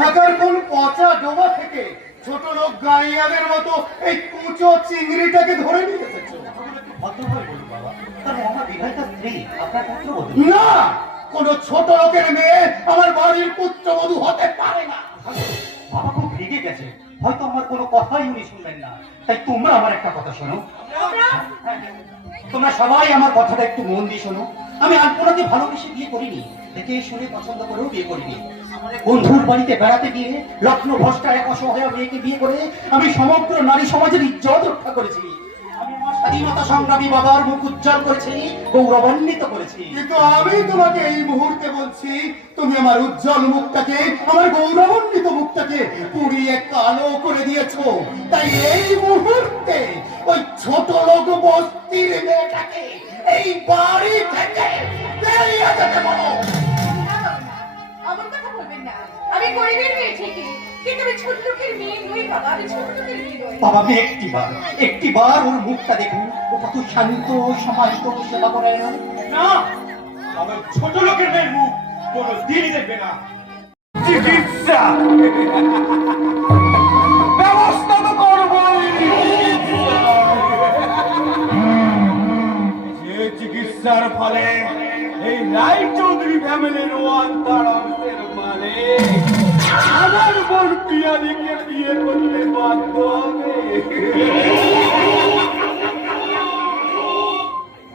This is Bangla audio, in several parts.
কোথাকার কোন পচা ডোবা থেকে ছোট লোক গাইয়াদের মতো এই কুচো চিংড়িটাকে ধরে নিয়ে এসেছো? না, কোন ছোট লোকের মেয়ে আমার বাড়ির পুত্রবধূ হতে পারে না। বাবা খুব রেগে গেছে, হয়তো আমার কোনো কথাই উনি শুনবেন না। তাই তোমরা আমার একটা কথা শোনো, তোমরা সবাই আমার কথাটা একটু মন দিয়ে শোনো। আমি আলপনাকে ভালোবেসে বিয়ে করিনি, দেখে শুনে পছন্দ করেও বিয়ে করিনি। বন্ধুর বাড়িতে বেড়াতে গিয়ে লক্ষ্ণ ভ্রষ্টা এক অসহায় মেয়েকে বিয়ে করে আমি সমগ্র নারী সমাজের ইজ্জত রক্ষা করেছি। আমি আমার স্বাধীনতা সংগ্রামী বাবার মুখ উজ্জ্বল করেছি, গৌরবান্বিত করেছি। কিন্তু আমি তোমাকে এই মুহূর্তে বলছি, তুমি আমার উজ্জ্বল মুখটাকে, আমার গৌরবান্বিত মুখটাকে পুড়িয়ে কালো করে দিয়েছো। তাই এই মুহূর্তে ওই ছোট লোক বস্তির মেয়েটাকে এই বাড়ি থেকে বেরিয়ে যেতে বলো। আমার কথা বলবেন না, আমি গরিবের মেয়ে ঠিকই, কিন্তু আমি ছোট লোকের মেয়ে নই বাবা, আমি ছোট লোকের মেয়ে নই। বাবা, আমি একটিবার ওর মুখটা দেখুন, ও কত শান্ত সমাহিত সেবা করে। না, আমার ছোট লোকের মেয়ের মুখ কোনো দিনই দেখবে না। চিকিৎসা ব্যবস্থা তো করবই। যে চিকিৎসার ফলে এই রায় চৌধুরী ফ্যামিলির ওয়ান্টার অংশের মালিক আমার বোন পিয়ালিকে বিয়ে করতে বাধ্য হবে।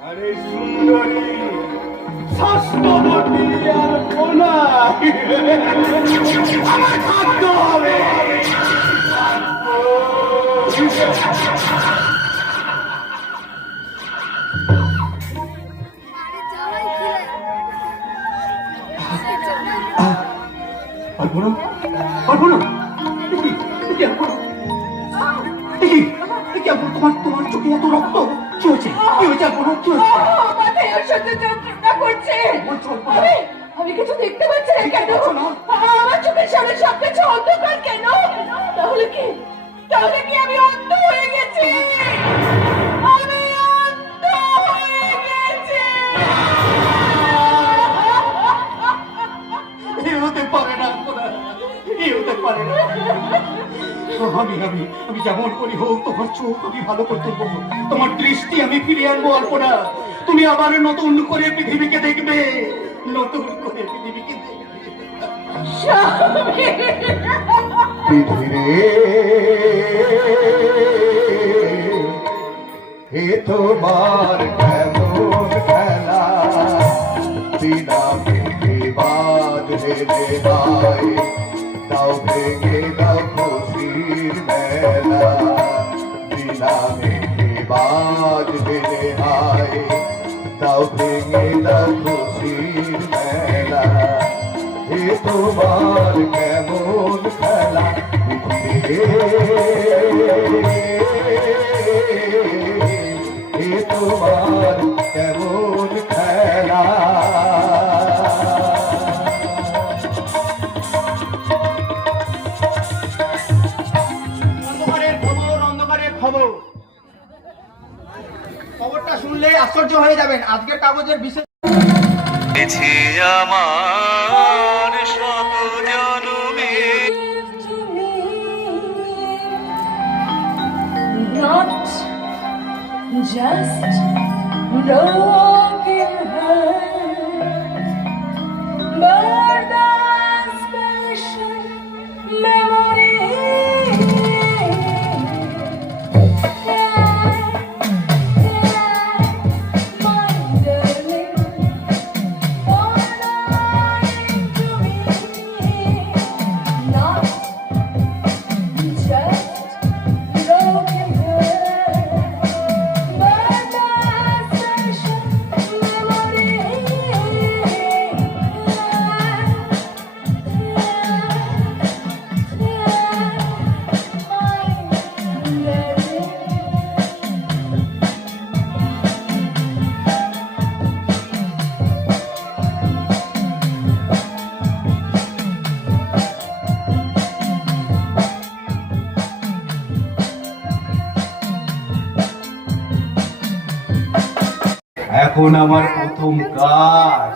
আরে সুন্দরী স্বাস্থ্যবতী আর কোনা আমার খাদ্য হবে। তোমার চোখে এত রক্ত কি হয়েছে? কি হয়েছে? মাথায় অসহ্য যন্ত্রণা করছে। আমি কিছু দেখতে পাচ্ছি না কেন? আমার চোখের সামনে সবকিছু অন্ধকার কেন? তাহলে কি আমি অন্ধ হয়ে গেছি? আমি অন্ধ হয়ে গেছি। হতে পারে না, হতে পারে না। আমি যেমন করি হোক তোমার চোখ আমি ভালো করতে পারবো, তোমার দৃষ্টি আমি ফিরিয়ে আনবো। অল্পনা, তুমি আবার নতুন করে পৃথিবীকে দেখবে, নতুন করে পৃথিবীকে দেখবে। এ তোমার কেমন খেলা, বিনা ভেঙে বাজ হেরে নাই, তাও ভেঙে দাও খুশির মেলা। বিনা ভেঙে বাজ হেরে নাই, তাও ভেঙে দাও খুশির মেলা। এ তোমার কেমন খেলা, এ তোমার কেমন খেলা। অন্ধকারের খবর খবরটা শুনলে আশ্চর্য হয়ে যাবেন। আজকের কাগজের বিশেষ আমার শত জনমে Not just broken heart, but the special memory. My darling, all to me, not just broken heart, but the special memory. এখন আমার প্রথম কাজ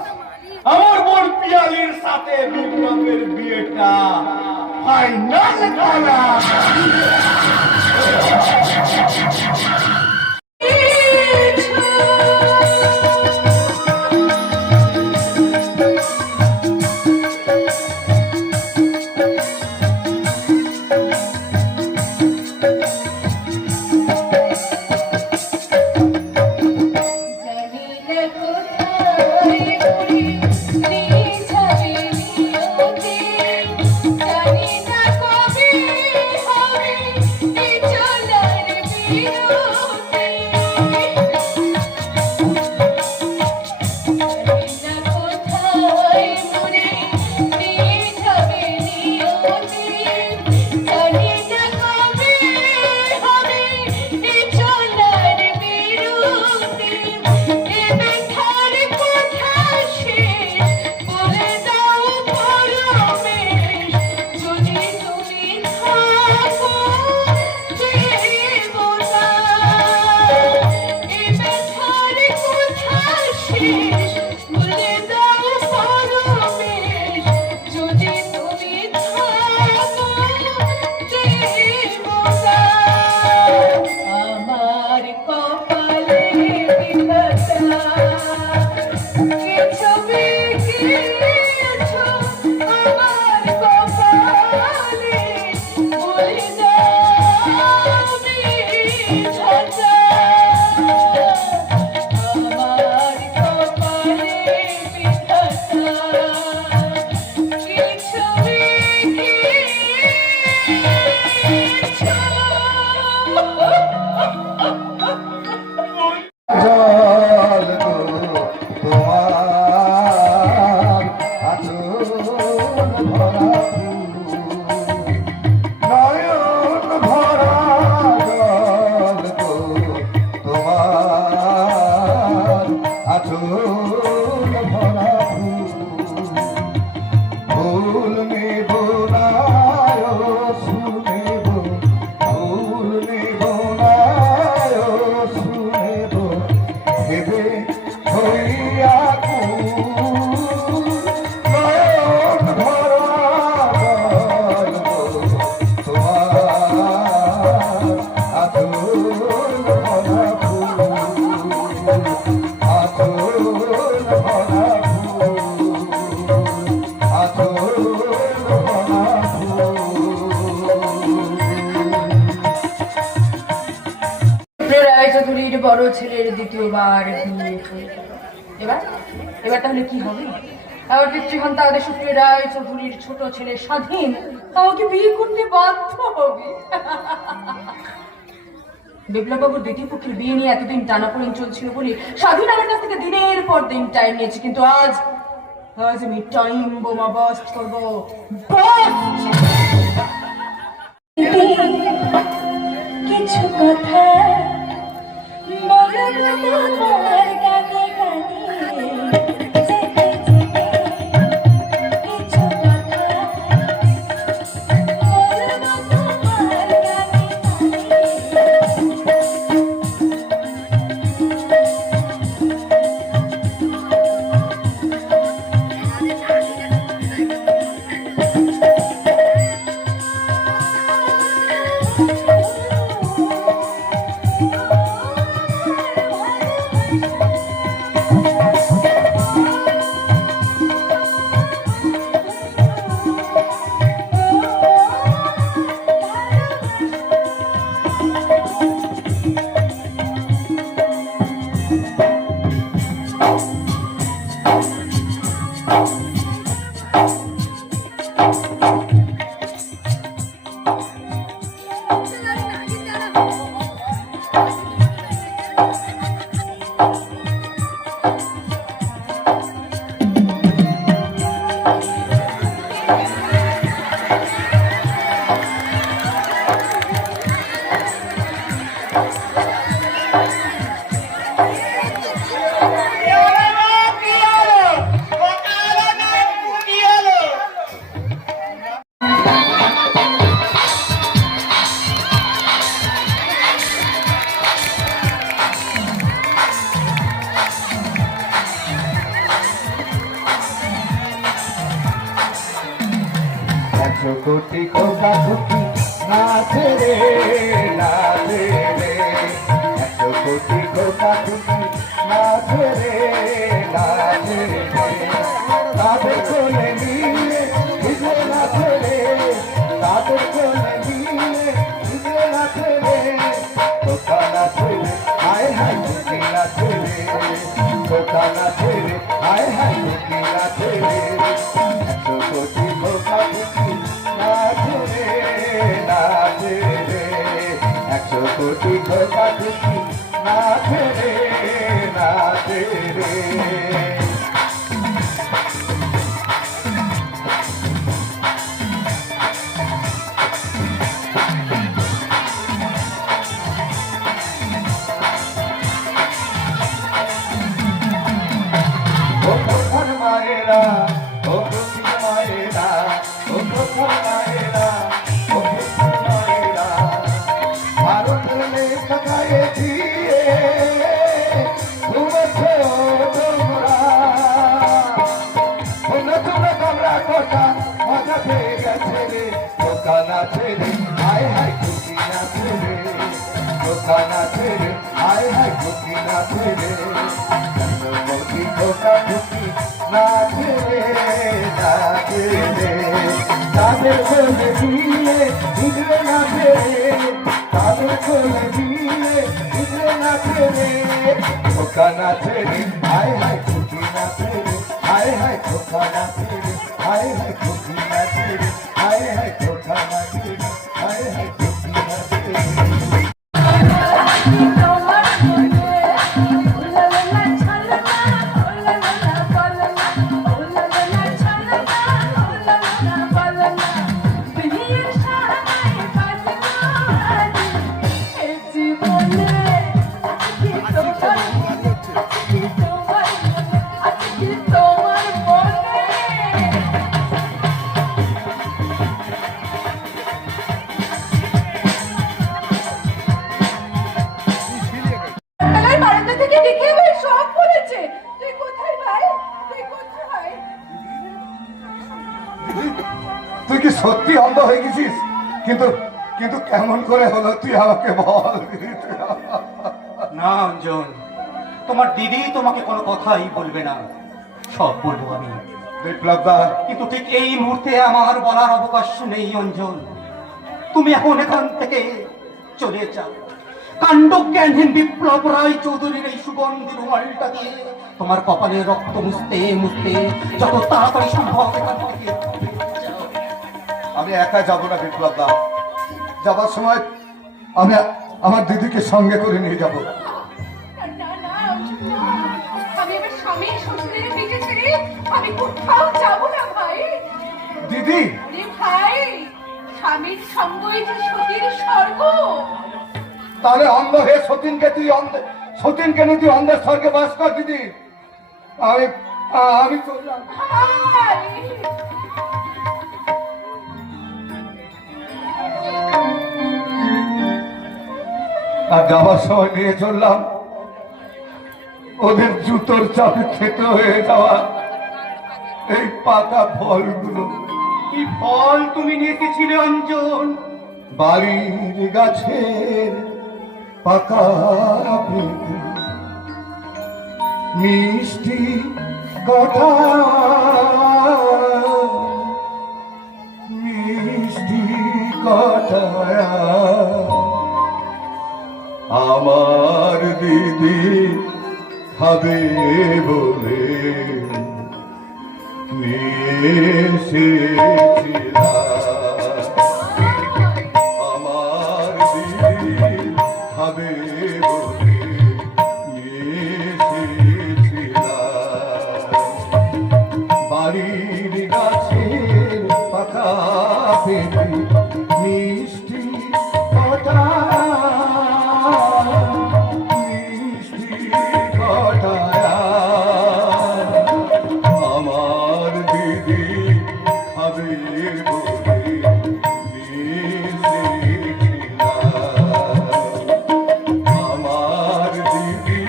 আমার বোন পিয়ালির সাথে বিপ্লবের বিয়েটা ফাইনাল খেলা। জানি না কোথায় উড়ি নিয়ে যাবে নিয়তি, জানি না কবে হবে এই চলার বিরতি। জানি না কোথায় উড়ি নিয়ে যাবে নিয়তি, জানি না কবে হবে এই চলার বিরতি। এ ব্যথার কথা শেষ বলে দাও পরমেশ, যদি তুমি থাকো দেবতা। এ ব্যথার কথা শেষ বলে দাও পরমেশ, যদি তুমি থাকো দেবতা। আমার কপালে বিধাতা কি ছবি এঁকেছো আমার কপালে, বলে দাও বিধাতা। আমার কপালে বিধাতা কি ছবি জল গো তোমার আচল ভরা নয়ন ভরা জল গো তোমার আচল ভরা ফুল নেব না শুনেব, ফুল নেব না শুনেব, ভেবে হইয়া নয়ন ভরা জল গো তোমার আচল ভরা ফুল, আচল ভরা ফুল, আচল ভরা ফুল। রায়চৌধুরীর বড় ছেলের দ্বিতীয়বার বিয়ে হয়ে গেল। এবার এবার তাহলে কি হবে? আমার পিতৃহন্তা আদেশসূত্রে রায়চৌধুরীর ছোট ছেলে স্বাধীন আমাকে বিয়ে করতে বাধ্য হবে। বিপ্লববাবুর দ্বিতীয় পক্ষের বিয়ে নিয়ে এতদিন টানাপোড়েন চলছিল বলে স্বাধীন আমার কাছ থেকে দিনের পর দিন টাইম নিয়েছে, কিন্তু আজ আজ আমি টাইম বোমা বাস্ট করবো। কিছু কথা বলবো তোমার গানে গানে, যেতে যেতে কিছু কথা বলবো তোমার গানে একশো কোটি খোকা খুকি নাচে রে নাচে রে, একশো কোটি খোকা খুকি নাচে রে নাচে রে, তাদের কোলে নিয়ে ভিজে নাচে রে, তাদের কোলে নিয়ে ভিজে নাচে রে, খোকা নাচে রে হায় হায় খুকি নাচে রে, খোকা নাচে রে হায় হায় খুকি নাচে রে, একশো কোটি খোকা খুকি নাচে রে নাচে রে, একশো কোটি খোকা খুকি নাচে রে নাচে রে। ও প্রধান মায়েরা, ও প্রধান মায়েরা, ও প্রধান মায়েরা, ও প্রধান মায়েরা, ভারতের লেখা গায়ে দিয়ে ঘুমেছে তোমরা, তোমরা তোমরা তোমরা কথা মজা পেয়ে গেছে রে, খোকা নাচে রে হায় হায় খুকি নাচে রে, খোকা নাচে রে হায় হায় খুকি নাচে রে, কোটি খোকা খুকি নাচে রে নাচে রে, তাদের কোলে দিয়ে ভিজে নাচে রে, তাদের কোলে দিয়ে ভিজে নাচে রে, খোকা নাচে রে হায় হায় খুকি নাচে রে, হায় হায় খোকা নাচে রে, হায় হায় খুকি নাচে রে, হায় হায় খোকা নাচে রে, হায় হায় খুকি নাচে রে। তোমার মনে উলালা ছালনা উলালা পালনা উলালা ছালনা উলালা পালনা বিয়ের সাহানায় বাজনা এ জীবনে আজকে তোমার আজকে তোমার মনে বিদ্যালয়ের বারান্দা থেকে দেখে ভাই সব বলেছে। তুই কোথায় ভাই? তুই কোথায়? তুই কি সত্যি অন্ধ হয়ে গেছিস? কিন্তু কিন্তু কেমন করে হলো তুই আমাকে বল। না অঞ্জন, তোমার দিদি তোমাকে কোনো কথাই বলবে না, সব বলবো আমি। বিপ্লব দা, কিন্তু ঠিক এই মুহূর্তে আমার বলার অবকাশ নেই অঞ্জন। তুমি এখন এখান থেকে চলে যাও। কাণ্ডজ্ঞানহীন বিপ্লব রায় চৌধুরীর এই সুগন্ধি রুমালটা দিয়ে তোমার কপালে রক্ত মুছতে মুছতে যত তাড়াতাড়ি সম্ভব এখান থেকে যাও। আমি একা যাব না বিপ্লব দা, যাবার সময় আমি আমার দিদিকে সঙ্গে করে নিয়ে যাব। না না অর্জুন, না। আমি আমার স্বামীর শ্বশুরের দিকে ছেড়ে আমি কোথাও যাব না ভাই। দিদি, আরে ভাই, স্বামীর সঙ্গই যে সতীর স্বর্গ। তাহলে অন্ধ হে সতীনকে তুই সতীনকে নিয়ে তুই অন্ধের স্বর্গে বাস কর দিদি। আমি চললাম। ভাই আর যাওয়ার সময় নিয়ে চললাম ওদের জুতোর চাপে খেতে হয়ে যাওয়া এই পাকা ফলগুলো। কি ফল তুমি নিয়ে এসেছিলে অঞ্জন? বাড়ির গাছের পাকা পেঁপে, মিষ্টি কথা, মিষ্টি কথা আমার দিদি খাবে বলে নিয়ে এসেছিলাম। আমার দিদি খাবে বলে নিয়ে এসেছিলাম। বাড়ির গাছের পাকা পেঁপে, মিষ্টি কথা, মিষ্টি কথা আমার দিদি খাবে বলে নিয়ে এসেছিলাম। আমার দিদি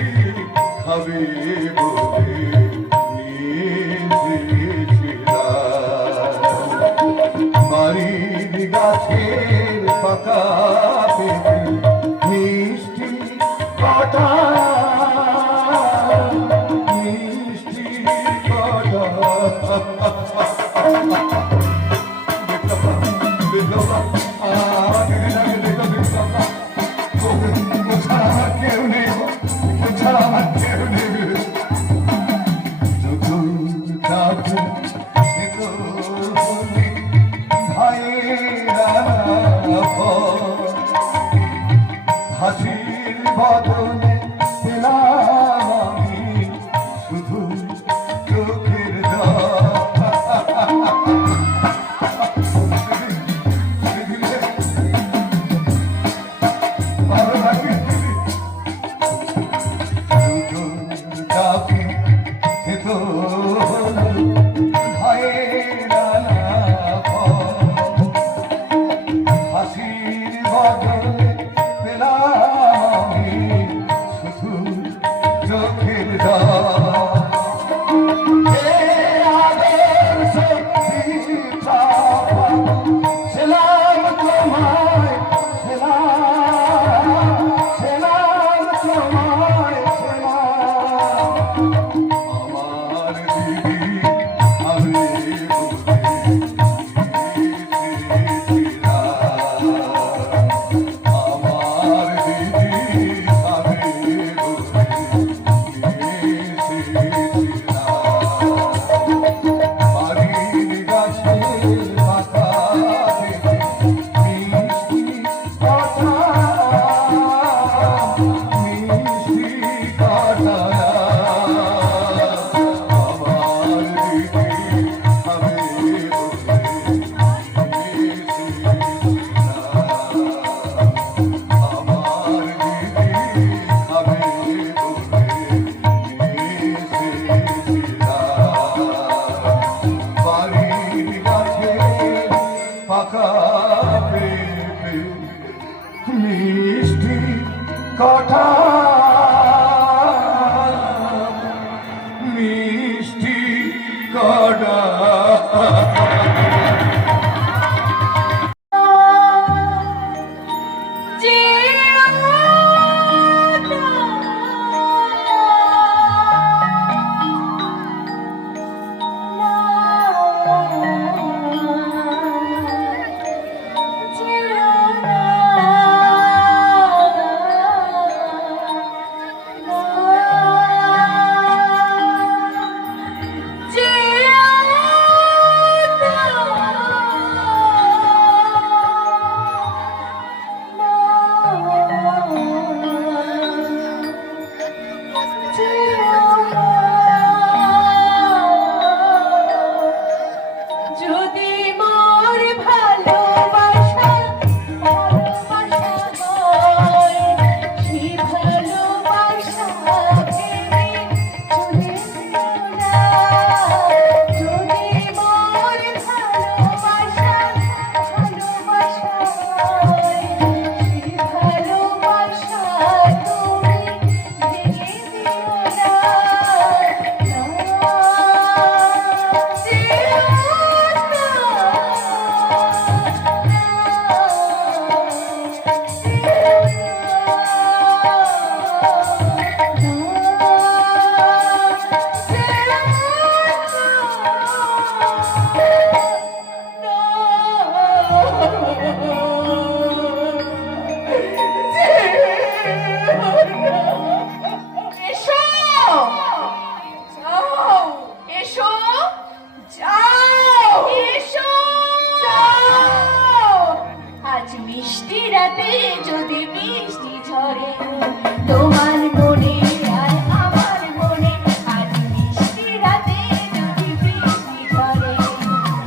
খাবে বলে নিয়ে এসেছিলাম। বাড়ি গাছের পাতা পেতে মিষ্টি কথা মিষ্টি কেউ নেই ছাড়া আমার কেউ নেই হাসির বদলে পেলাম আমি শুধু চোখের ভালো লাগে কাপি তো হাসির বদলে পেলাম শুধু চোখের সেলাম তোমায় সেলাম তোমায় সেলাম আমার দিদি আমি আমার দিদি আমি বাড়ির গাছের পাতা মিষ্টি কথা মিষ্টি কথা আমার দিদি আমি আমার দিদি বাড়ির গাছে পাকা পেঁপে মিষ্টি কথা মিষ্টি কটা যদি মোর ভালোবাসা হয় সেই ভালোবাসাকে চলে যেও না। যদি মোর ভালোবাসা হয় সেই ভালোবাসা তুমি ভেঙে দিও না। আজ মিষ্টি রাতে যদি বৃষ্টি ঝরে তোমার মনে আর আমার মনে আজ মিষ্টি রাতে যদি বৃষ্টি ঝরে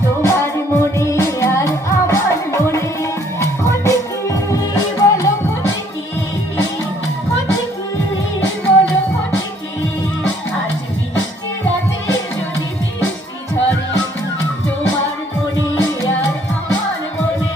তোমার মনে আর আমার মনে ক্ষতি কি বলো ক্ষতি কি ক্ষতি কি বলো ক্ষতি কি আজ মিষ্টি রাতে যদি বৃষ্টি ঝরে তোমার মনে আর আমার মনে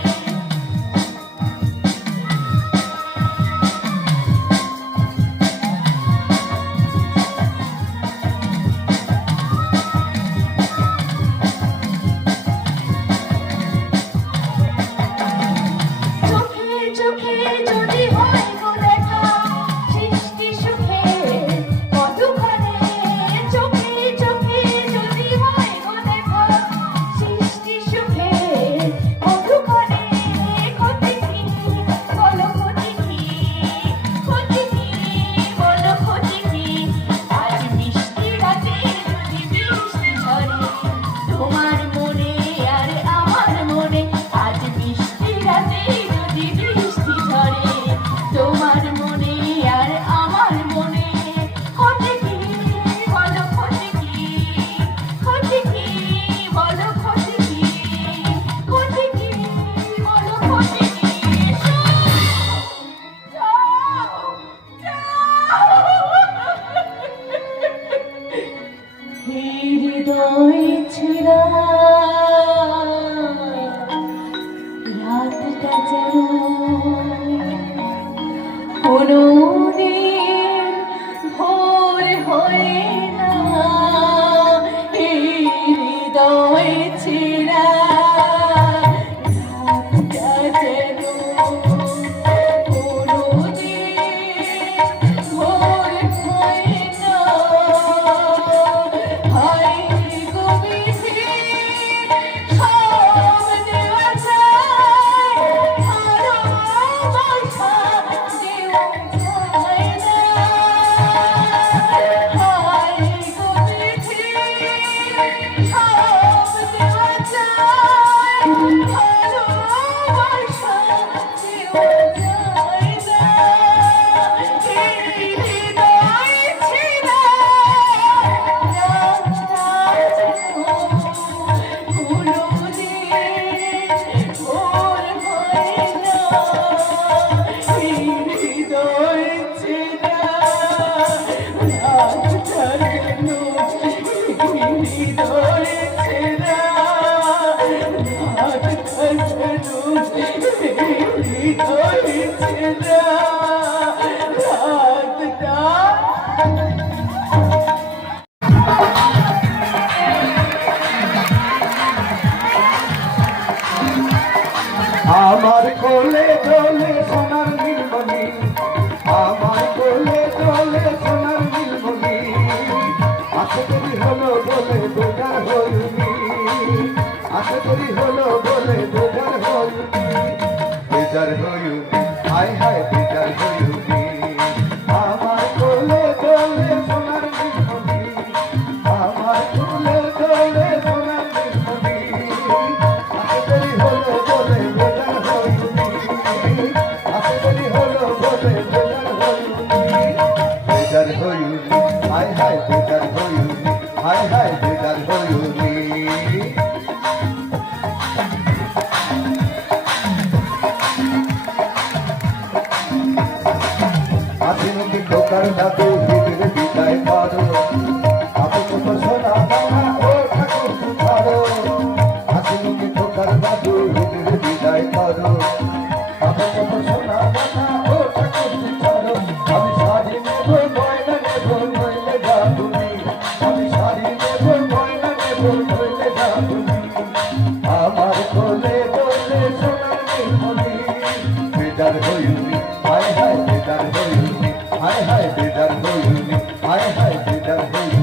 ছেঁড়া রাতটা যেন কোনোদিন ভোর হয় না। হায় গো বিধি, সব দেওয়া যায়, ভালোবাসা দেওয়া যায় না। হায় গো বিধি, সব দেওয়া যায়, ভালোবাসা দেওয়া যায় না। এই হৃদয় ছেঁড়া রাতটা কোনোদিন ভোর হয় না। এই হৃদয় ছেঁড়া রাতটা কেন, এই হৃদয় ছেঁড়া রাতটা কেন, এই হৃদয় ছেঁড়া রাতটা। আমার কোলে দোলে সোনার নীলমণি, আমার কোলে দোলে সোনার নীলমণি, আশা করি হলো বলে বেজার হইনি, আশা করি হলো বলে বেজার হইনি, বেজার হইনি, হায় হায় বেজার হইনি। আমার কোলে দোলে সোনার নীলমণি, আমার কোলে দোলে সোনার নীলমণি, আশা করি হলো বলে বেজার হইনি, আশা করি হলো বলে বেজার হইনি, বেজার হইনি, হায় হায় বেজার হইনি, হায় হায় বেজার হইনি। আধুনিক খোকার দাদু ভিতরে বিদায় করো, আপনি তো সোনা দানা ও ঠাকুর ছাড়ো। আধুনিক খোকার দাদু ভিতরে বিদায় করো, আপনি তো সোনা দানা ও ঠাকুর ছাড়ো। আমি শাড়ি নেব গয়না নেব নইলে যাবুনি, আমি শাড়ি নেব গয়না নেব নইলে যাবুনি। আমার কোলে দোলে সোনার নীলমণি, বেজার হইনি, হায় হায় বেজার হইনি, হায় হায় বেজার হইনি, হায় হায় বেজার হইনি,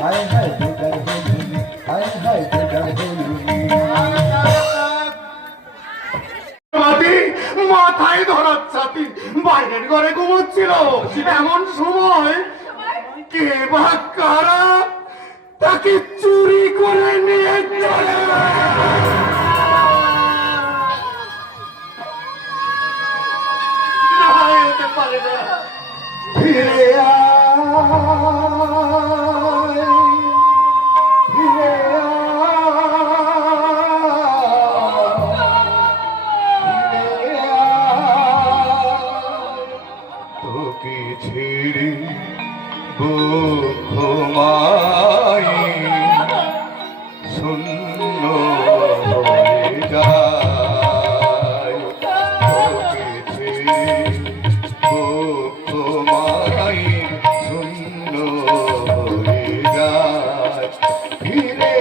হায় হায় বেজার হইনি, হায় হায় বেজার হইনি। মাটি মাথায় ধরার ছাতি বাইরের ঘরে ঘুমোচ্ছিল, এমন সময় কে বা কারা তাকে চুরি করে নিয়ে চলে না, হতে পারে না। ফিরে আয়, ফিরে আয়, তোকে ছেড়ে বুক ঘুমাই, শূন্য হয়ে যায়, তোকে ছেড়ে বুক ঘুমাই, শূন্য হয়ে যায়। ফিরে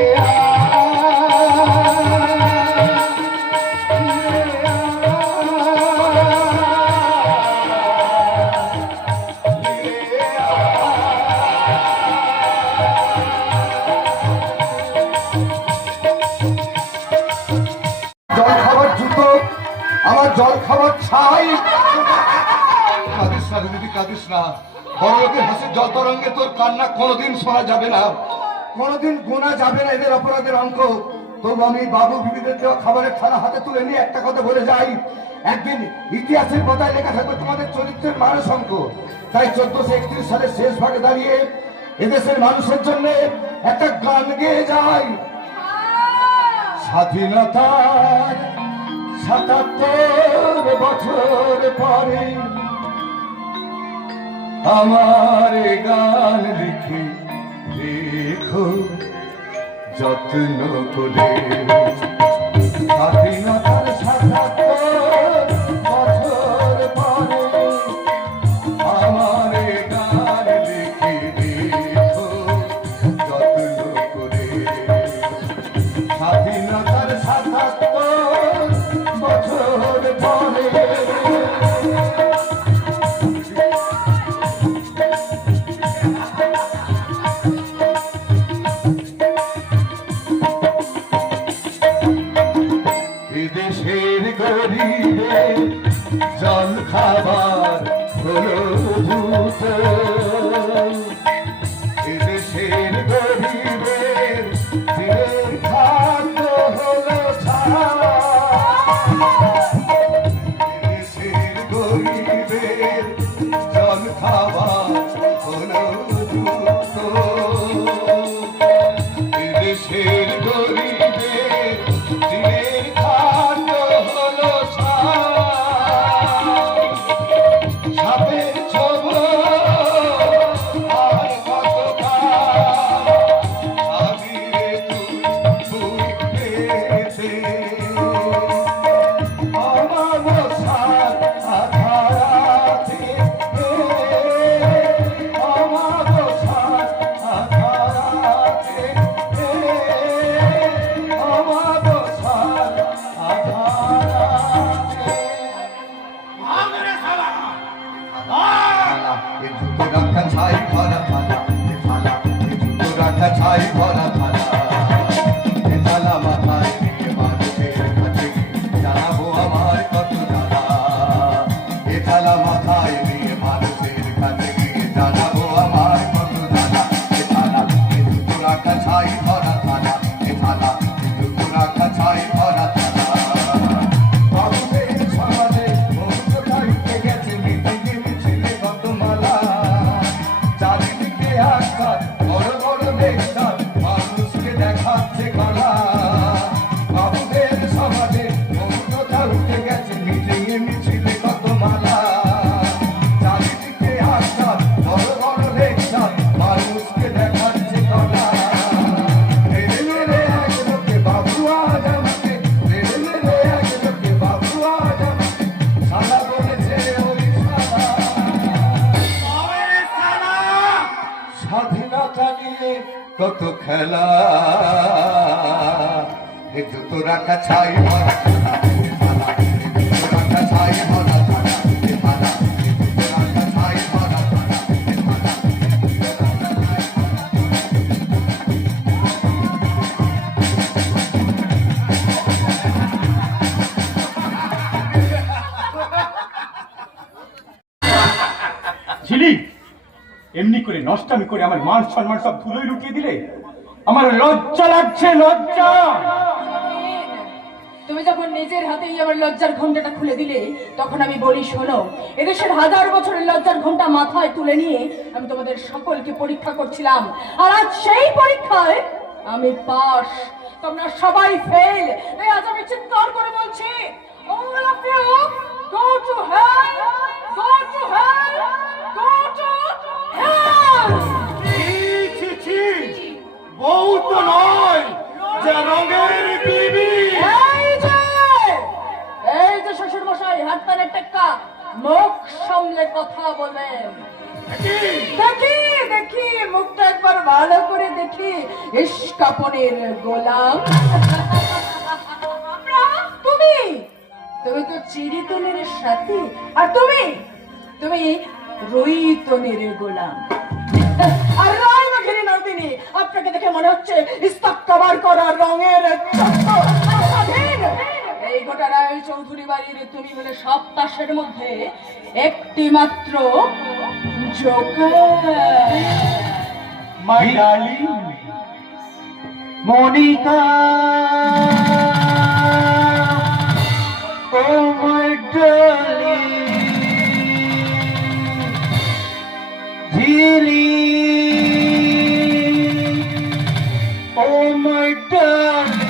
জল খাবার জুতো, আমার জল খাবার ছাই। কাঁদিস না দিদি, কাঁদিস না। বড় লোকের হাসির জল তরঙ্গে তোর কান্না কোনোদিন শোনা যাবে না, কোনোদিন গোনা যাবে না এদের অপরাধের অঙ্ক। তবু আমি বাবু বিবিদের দেওয়া খাবারের থালা হাতে তুলে নিয়ে একটা কথা বলে যাই, একদিন ইতিহাসের পাতায় লেখা থাকবে তোমাদের চরিত্রের মানস অঙ্ক। তাই 1431 সালের শেষ ভাগে দাঁড়িয়ে এদেশের মানুষের জন্য একটা গান গেয়ে যায়। স্বাধীনতার ৭৭ বছর পরে আমার গান লিখে রেখো যত্ন করে। স্বাধীনতার ৭৭ বছর পরে আমার গান লিখে রেখো যত্ন করে। স্বাধীন এদেশের গরিবের দিনের খাদ্য হলো ছাড়া, এদেশের গরিবের জল খাওয়া হলো দুঃখ, এদেশের গরিবের দিনের খাদ্য হলো ছাড়া, সাপের ছোবল আর কত কাল আবিরে তুই পেয়েছে, অমাবস্যার আধারাতে, অমাবস্যার আধারাতে, অমাবস্যার আধারাতে। এ জুতো রাখা ছাই ভরা থালা, এ থালা, এ জুতো রাখা ছাই ভরা থালা, এ থালা মাথায় নিয়ে মানুষের কাছে জানাবো আমার কত জ্বালা, এ থালা মাথায় নিয়ে মানুষের কাছে গিয়ে জানাবো আমার কত জ্বালা, এ থালা, এ জুতো রাখা ছাই ভরা থালা, এ থালা, এ জুতো রাখা ছাই ভরা থালা। বাবুদের সমাজে বহু দাঁড়িয়ে গেছে মিটিংয়ে মিছিলে কত মালা, চারিদিকে আকাশ বড় বড় দেখতাম মানুষকে দেখাচ্ছে কলা, বাবুদের সমাজে বহু কথা উঠে গেছে মিটিংয়ে মিছিলে কত মালা, চারিদিকে আকাশ বড় বড় দেখতাম মানুষকে দেখাচ্ছে কলা, মেরে মেরে এক লোকে বাবু আজ আমাকে, মেরে মেরে এক লোকে বাবু আজ আমাকে শালা বলেছে ওই শালা। স্বাধীনতা নিয়ে কত খেলা, এ জুতো রাখা ছাই ভরা থালা, এ থালা, এ জুতো রাখা ছাই ভরা থালা, এ থালা, এ জুতো রাখা ছাই ভরা থালা, এ থালা, ঝিলি, এমনি করে নষ্টামি করে আমার মান সম্মান সব ধুলোয় লুটিয়ে দিলে আমার লজ্জা লাগছে, লজ্জা। তুমি যখন নিজের হাতেই আমার লজ্জার ঘোমটাটা খুলে দিলে তখন আমি বলি শোনো, এদেশের হাজার বছরের লজ্জার ঘোমটা মাথায় তুলে নিয়ে আমি তোমাদের সকলকে পরীক্ষা করছিলাম, আর আজ সেই পরীক্ষায় আমি পাস, তোমরা সবাই ফেল। তাই আজ আমি চিৎকার করে বলছি, all of you go to hell, go to hell, go to hell! ছি, ছি, বউ তো নয়, যে রঙের বিবি। এই যে শ্বশুর মশাই, হাততানের টেক্কা, মুখ সামলে কথা বলবেন। দেখি দেখি মুখটা একবার ভালো করে দেখি, ইস্কাপনের গোলাম। তুমি তুমি তো চিরিতনের সাথী, আর তুমি তুমি রুইতনের গোলাম। আর রায় মাঘিনী নন্দিনী, আপনাকে দেখে মনে হচ্ছে ইস্তাক কভার করা রঙের স্বাধীন। এই গোটা রায় চৌধুরী বাড়ির তুমি হলে সব তাসের মধ্যে একটি মাত্র joker. My darling Monica, oh my darling Jhili, oh my darling.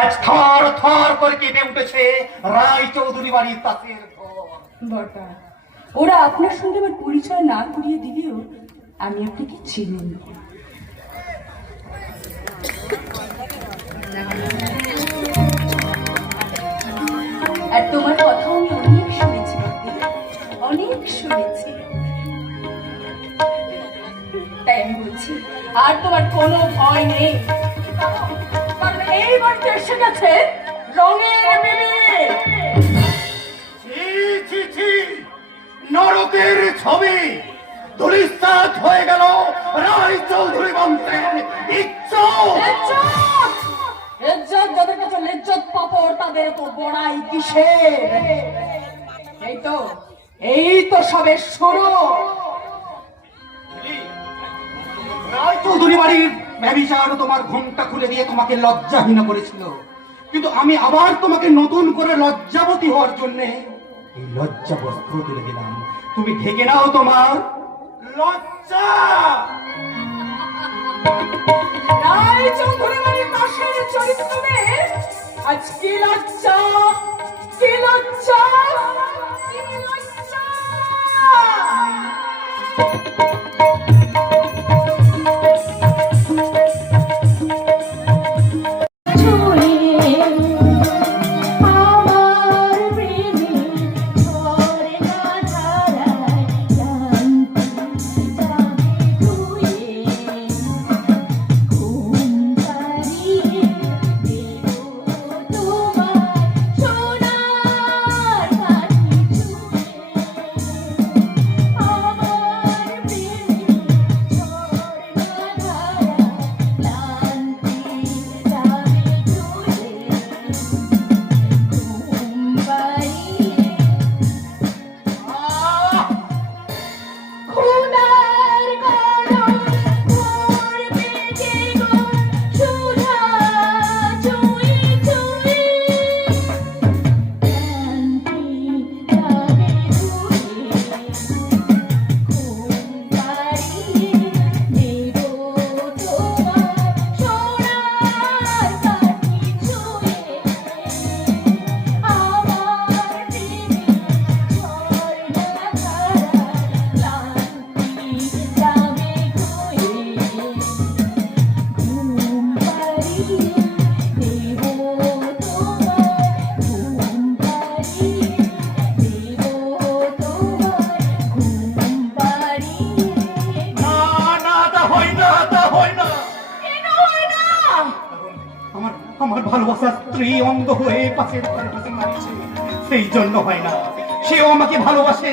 আজ থর থর করে কেঁপে উঠেছে রায় চৌধুরী বাড়ির তাঁতের ঘর। বড়া, ওরা আপনার সঙ্গে আমার পরিচয় না করিয়ে দিলেও আমি আপনাকে চিনি। আর তোমার কথা আমি অনেক শুনেছি বাপি, অনেক শুনেছি। তাই আমি বলছি আর তোমার কোনো ভয় নেই, কারণ এই বাড়িতে এসে গেছে রঙের মেয়ে। ছি ছি ছি, নরকের ছবি ধূলিসাৎ হয়ে গেল রায় চৌধুরী বংশের ইজ্জত। ইজ্জত যাদের কাছে লিজ্জত পাপড়, তাদের তো বড়াই কিসের? এই তো সবে শুরু। রায় চৌধুরী বাড়ির ব্যভিচার তোমার ঘোমটা খুলে দিয়ে তোমাকে লজ্জাহীন করেছিল, কিন্তু আমি আবার তোমাকে নতুন করে লজ্জাবতী হওয়ার জন্য এই লজ্জা বস্ত্র তুলে দিলাম। তুমি ঢেকে নাও তোমার লজ্জা। রায় চৌধুরী বাড়ির পাশের চরিত্রে আজ কি লজ্জা, কি লজ্জা, কি লজ্জা। আমার ভালোবাসার স্ত্রী অন্ধ হয়ে পাশের ঘরে বসে মারছে, সেই জন্য হয় না। সেও আমাকে ভালোবাসে,